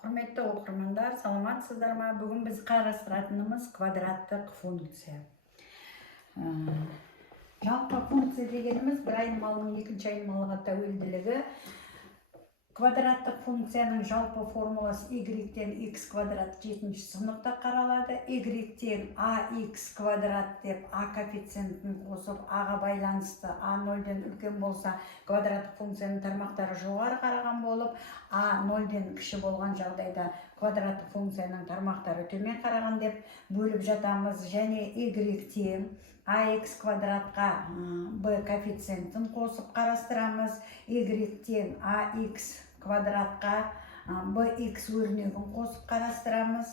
Құрметті оқырмандар, саламатсыздар ма? Бүгін біз қарастыратынымыз квадраттық функция. Жалпы функция дегеніміз бір айнымалының екінші айнымалыға тәуелділігі. Квадраттық функцияның жалпы формуласы y-тен x квадрат 7-ші сыныпта қаралады. Y-тен ax квадрат деп a коэффициентін қосып, a-ға байланысты a 0-ден үлкен болса, квадраттық функцияның тармақтары жоғары қараған болып, a 0-ден кіші болған жағдайда квадраттық функцияның тармақтары төмен қараған деп бөліп жатамыз. Және y-тен ax квадратқа b коэффициентін қосып қарастырамыз. Y-тен ax квадратқа bx өрнегін қосып қарастырамыз.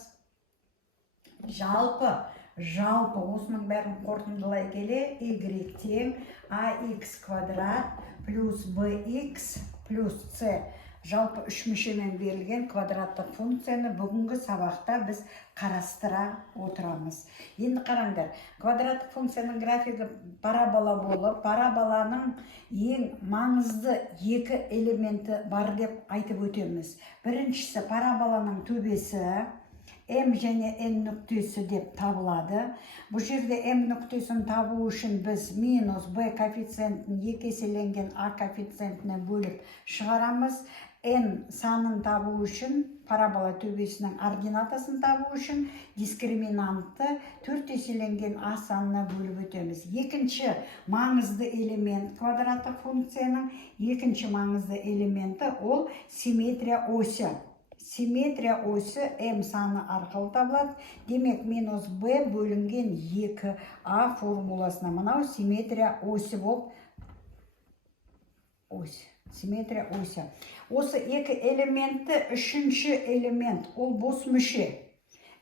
Жалпы осының бәрін қорытындылай келе, y-тен ax квадрат плюс bx плюс c жалпы үш мүшемен берілген квадраттық функцияны бүгінгі сабақта біз қарастыра отырамыз. Енді қараңдар, квадраттық функцияның графигі парабола болып, параболаның ең маңызды екі элементі бар деп айтып өтеміз. Біріншісі параболаның төбесі m және n нүктесі деп табылады. Бұл жерде m нүктесін табу үшін біз минус b коэффициентін екі еселенген a коэффициентіне бөліп шығарамыз. n санын табу үшін, парабола төбесінің ординатасын табу үшін дискриминантты 4 еселенген a санына бөліп өтеміз. Екінші маңызды элемент квадраттық функцияның екінші маңызды элементі ол симметрия осі. Симметрия осі m саны арқылы табылады. Демек, минус b бөлінген 2a формуласына. Мынау симметрия осі болып, симметрия осі. Осы екі элементті үшінші элемент, ол бос мүше.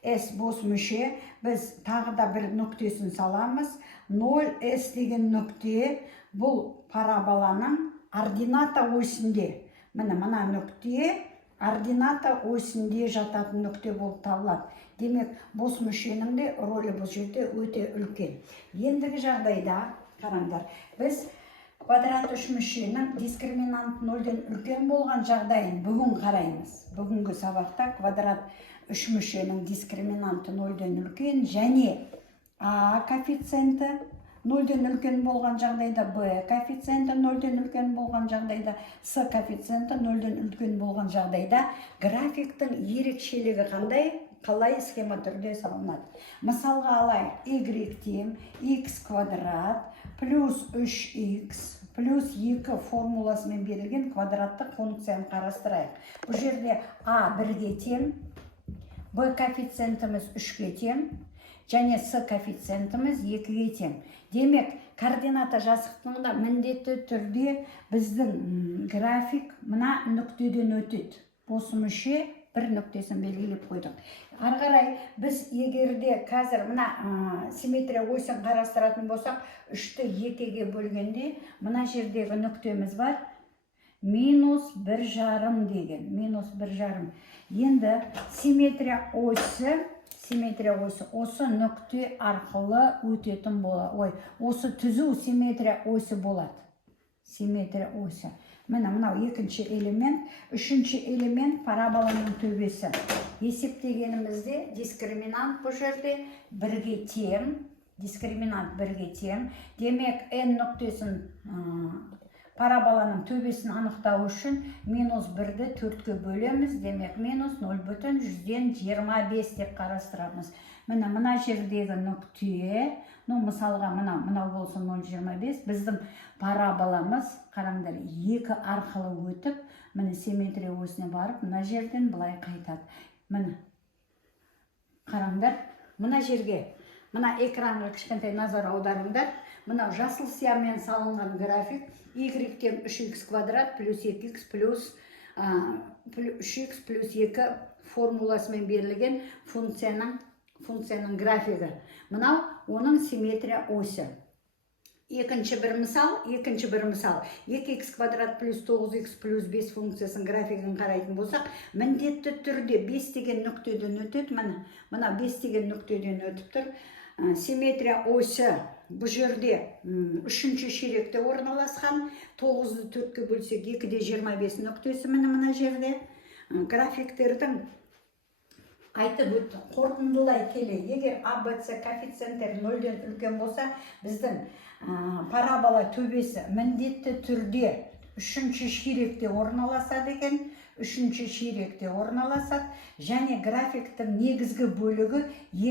S бос мүше, біз тағы да бір нүктесін саламыз. 0S деген нүкте бұл параболаның ордината осінде. Мына нүкте ордината осінде жататын нүкте болып табылады. Демек, бос мүшенің де рөлі бұл жерде өте үлкен. Ендігі жағдайда, қараңдар, біз квадрат үш мүшенің дискриминант 0-ден үлкен болған жағдайын бүгін қараймыз. Бүгінгі сабақта квадрат үш мүшенің дискриминанты 0-ден үлкен және a коэффициенті 0-ден үлкен болған жағдайда b коэффициенті 0-ден үлкен болған жағдайда c коэффициенті 0-ден үлкен болған жағдайда графиктің ерекшелігі қалай схема түрде салынады. Мысалға алайық, y-тен x квадрат плюс 3x плюс 2 формуласымен берілген квадраттық функцияны қарастырайық. Бұл жерде a 1-ге тең, b коэффициентіміз 3-ге тең, және c коэффициентіміз 2-ге тең. Демек, координата жазықтығында міндетті түрде біздің график мына нүктеден өтеді. Осы мүше бір нүктесін белгілеп қойдық. Ары қарай біз егерде қазір мына симметрия осыны қарастыратын болсақ, 3-ті 2-ге бөлгенде мына жердегі нүктеміз бар, минус 1,5 деген, минус 1,5. Енді симметрия осі осы нүкте арқылы өтетін болады. Осы түзу симметрия осі болады. Симметрия осі. Мынау екінші элемент, үшінші элемент параболаның төбесі. Есептегенімізде дискриминант бұл жерде 1-ге тең, дискриминант 1-ге тең. Демек, n нүктесін параболаның төбесін анықтау үшін минус 1-ді 4-ге бөлеміз. Демек, минус 0,125 деп қарастырамыз. Мына жердегі нүкте, мысалға мынау болсын 0,25, біздің параболамыз, қараңдар, 2 арқылы өтіп, симметрия осіне барып, мына жерден былай қайтады. Қараңдар, мына жерге, мына экранға кішкентай назар аударыңдар. Мынау жасыл сиямен салынған график, y-тен 3x квадрат плюс 2x плюс 3x плюс 2 формуласымен берілген функцияның графигі. Мынау оның симметрия осі. Екінші бір мысал, 2x квадрат плюс 9x плюс 5 функциясын графигін қарайтын болсақ, міндетті түрде 5 деген нүктеден өтеді. Мына 5 деген нүктеден өтіп тұр. Симметрия осі бұл жерде үшінші ширекте орналасқан. 9-ды 4-ге бөлсек 2-де 25 нүктесі мына жерде. графиктердің айтып қорытындылай келе, егер АБЦ коэффициенттері 0-ден үлкен болса, біздің парабола төбесі міндетті түрде үшінші ширекте орналасады екен, үшінші ширекте орналасады, және графиктің негізгі бөлігі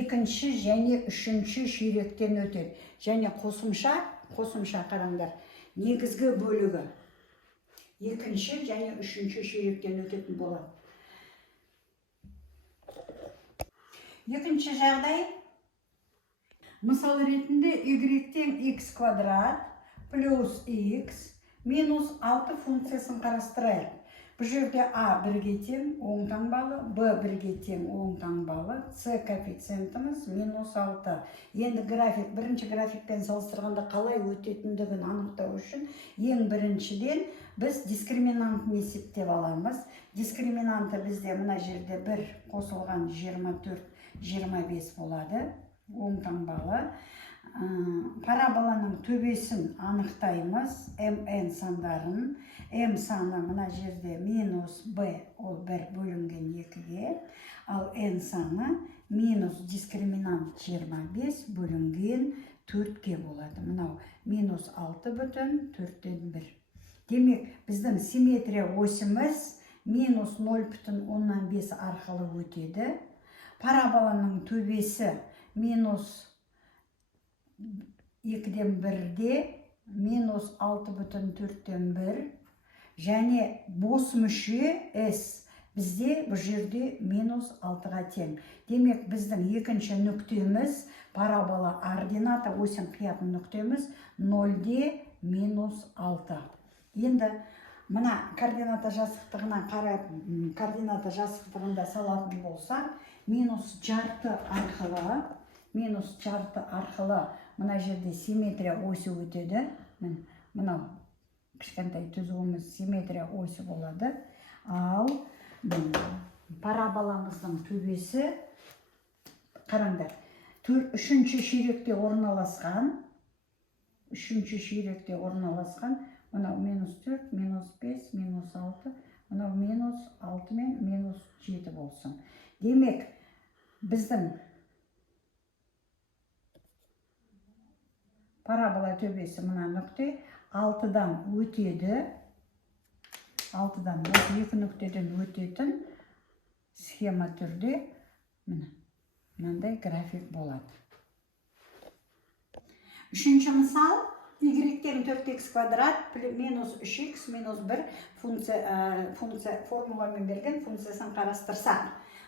екінші және үшінші ширектен өтеді. Және қосымша қараңдар, негізгі бөлігі екінші және үшінші ширектен өтетін болады. Екінші жағдай, мысал ретінде y-тен x квадрат плюс x минус 6 функциясын қарастырайық. Бұл жерде a 1-ге тең оң таңбалы, b 1-ге тең оң таңбалы, c коэффициентіміз минус 6. Енді бірінші графикпен салыстырғанда қалай өтетіндігін анықтау үшін ең біріншіден біз дискриминантын есептеп аламыз. Дискриминанты бізде мына жерде 1 қосылған 24-25 болады, оң таңбалы. Параболаның төбесін анықтаймыз, mn сандарын. M саны мына жерде минус b, ол 1 бөлінген 2-ге, ал n саны минус дискриминант 25 бөлінген 4-ге болады. Мынау минус 6,4-1. Демек, біздің симметрия осіміз минус 0,5 арқылы өтеді. Параболаның төбесі минус 2-ден 1-де, минус 6,4-ден 1, және бос мүше S бізде бұл жерде минус 6-ға тең. Демек, біздің екінші нүктеміз, парабола ордината осін қиятын нүктеміз 0-де минус 6. Енді мына координата жазықтығында салатын болсақ, минус жарты арқылы мына жерде симметрия осі өтеді. Мынау кішкентай түзуіміз симметрия осі болады. Ал параболамыздың төбесі, қараңдар, үшінші ширекте орналасқан, мынау минус 4, минус 5, минус 6, мынау минус 6 мен минус 7 болсын. Демек, біздің парабола төбесі мына нүкте 6-дан өтеді. 6-дан осы екі нүктеден өтетін схема түрде мынандай график болады. Үшінші мысал, y-тен 4x квадрат минус 3x минус 1 формуламен берген функциясын қарастырсақ.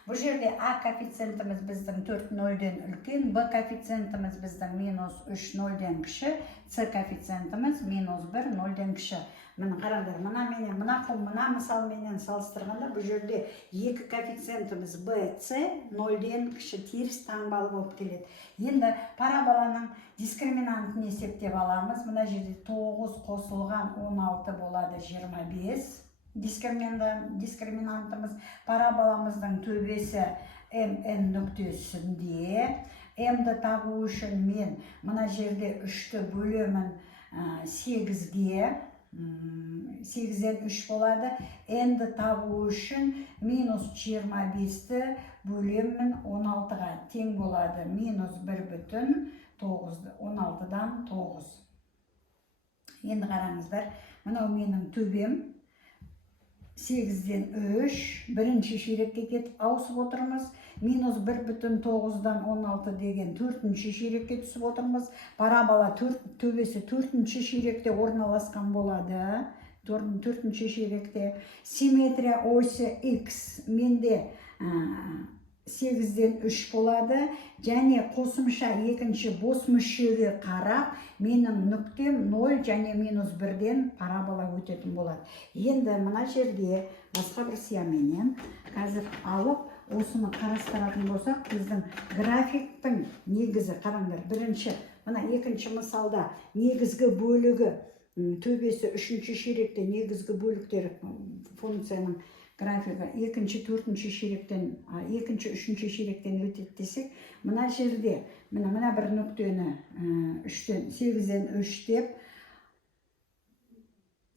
Бұл жерде a коэффициентіміз біздің 4 0-ден үлкен, b коэффициентіміз біздің минус 3 0-ден кіші, c коэффициентіміз минус 1 0-ден кіші. Міне қараңдар, мына мысалменен салыстырғанда бұл жерде екі коэффициентіміз b, c 0-ден кіші теріс таңбалы болып келеді. Енді параболаның дискриминантын есептеп аламыз. Мына жерде 9 қосылған 16 болады 25. Дискриминантымыз параболамыздың төбесі mn нүктесінде. M'ді табу үшін мен мына жерде 3-ті бөлемін 8-ге, 8-ден 3 болады. N'ді табу үшін минус 25-ті бөлемін 16-ға тең болады. Минус 1,9, 16-дан 9. Енді қараңыздар, мынау менің төбем. 8-ден 3, бірінші ширекке кетіп ауысып отырмыз. Минус 1,9-дан 16 деген 4-ші ширекке түсіп отырмыз. Парабола төбесі 4-ші ширекте орналасқан болады. 4-ші ширекте. Симметрия осі X менде 8-ден 3 болады. Және қосымша екінші бос мүшеге қарап, менің нүктем 0 және минус 1-ден парабола өтетін болады. Енді мына жерде басқа бір сияменен қазір алып, осыны қарастыратын болсақ, біздің графиктің негізі, қараңдар, бірінші, мына екінші мысалда негізгі бөлігі, төбесі 3-ші ширекте негізгі бөліктері функцияның графигі екінші, 4-ші ширектен, екінші, 3-ші ширектен өтеді десек, мына жерде, мына бір нүктені 8-ден 3 деп,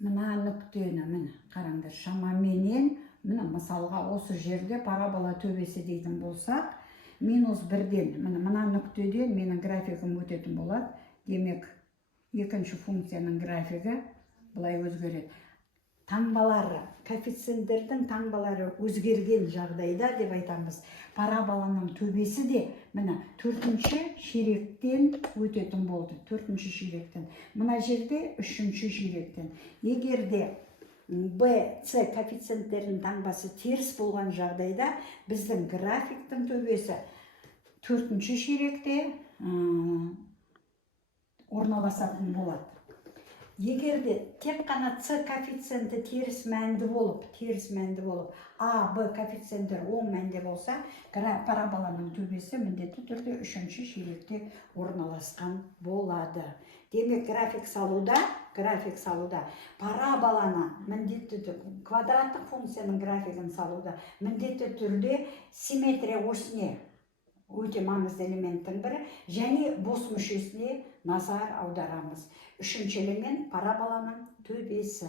мына нүктені, қараңдар, шамаменен міне мысалға осы жерде парабола төбесі дейтін болсақ, -1-ден, мына нүктеден менің графигім өтетін болады. Демек, екінші функцияның графигі былай өзгереді. Таңбалары, коэффициенттердің таңбалары өзгерген жағдайда деп айтамыз. Параболаның төбесі де міне 4-ші ширектен өтетін болды. 4-ші ширектен. Мына жерде 3-ші ширектен. Егерде B, C коэффициенттерінің таңбасы теріс болған жағдайда біздің графиктің төбесі 4-ші ширекте орналасатын болады. Егерде тек қана С коэффициенті теріс мәнді болып, А, Б коэффициенттері оң мәнде болса, параболаның төбесі міндетті түрде 3-ші ширекте орналасқан болады. Демек, график салуда параболаны міндетті түрде, квадраттық функцияның графигін салуда міндетті түрде симметрия осіне өте маңызды элементтің бірі, және бос мүшесіне назар аударамыз. Үшінші элемент параболаның төбесі.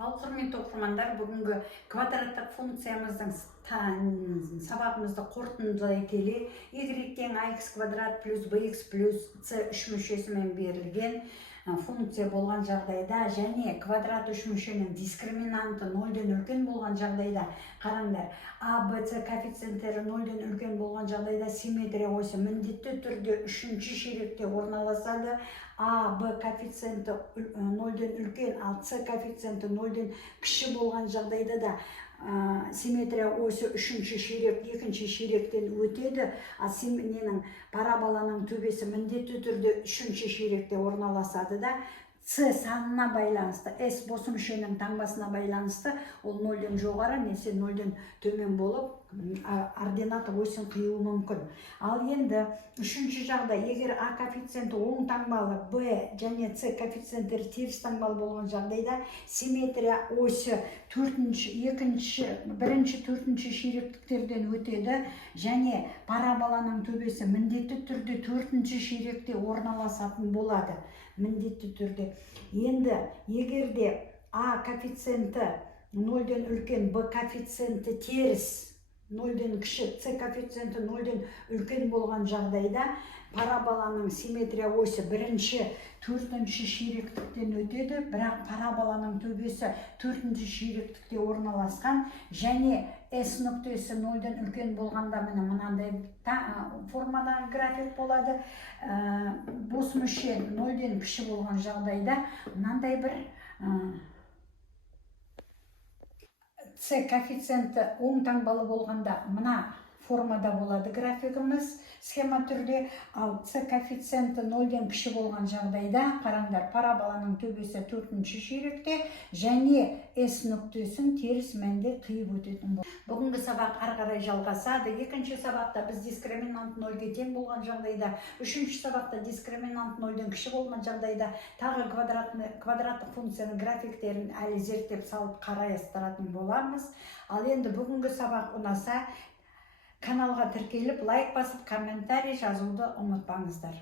Ал құрметті оқырмандар, бүгінгі квадраттық функциямыздың сабағымызды қорытындылай келе, y тең ax квадрат плюс bx плюс c үш мүшесімен берілген функция болған жағдайда және квадрат үш мүшенің дискриминанты 0-ден үлкен болған жағдайда, қараңдар, А, Б, С коэффициенттері 0-ден үлкен болған жағдайда симметрия осі міндетті түрде 3-ші ширекте орналасады. А, Б коэффициенті 0-ден үлкен, ал С коэффициенті 0-ден кіші болған жағдайда да симметрия осі 3-ші ширек, 2-ші ширектен өтеді. Ненің параболаның төбесі міндетті түрде 3-ші ширекте орналасады да, С санына байланысты, S бос мүшенің таңбасына байланысты, ол 0-ден жоғары, немесе 0-ден төмен болып, ординаты осін қиюы мүмкін. Ал енді үшінші жағдай, егер А коэффициенті оң таңбалы, Б және С коэффициенттері теріс таңбалы болған жағдайда, симметрия осі 1-4-ші ширектіктерден өтеді, және параболаның төбесі міндетті түрде 4-ші ширекте орналасатын болады. Міндетті түрде. Енді егерде А коэффициенті 0-ден үлкен, Б коэффициенті теріс, 0-ден кіші, С коэффициенті 0-ден үлкен болған жағдайда параболаның симметрия осі 1-4-ші ширектіктен өтеді, бірақ параболаның төбесі 4-ші ширектікте орналасқан, және S нүктесі 0-ден үлкен болғанда мынандай формадағы график болады. Бос мүше 0-ден кіші болған жағдайда мынандай бір С коэффициенті оң таңбалы болғанда мына формада болады графигіміз схема түрде, ал С коэффициенті 0-ден кіші болған жағдайда, қараңдар, параболаның төбесі 4-ші ширекте, және S нүктесін теріс мәнде қиып өтетін болады. Бүгінгі сабақ ары қарай жалғасады. Екінші сабақта біз дискриминант 0-ге тең болған жағдайда, үшінші сабақта дискриминант 0-ден кіші болған жағдайда тағы квадраттық функцияның графиктерін әлі зерттеп салып қарастыратын боламыз. Ал енді бүгінгі сабақ ұнаса, каналға тіркеліп, лайк басып, комментарий жазуды ұмытпаңыздар.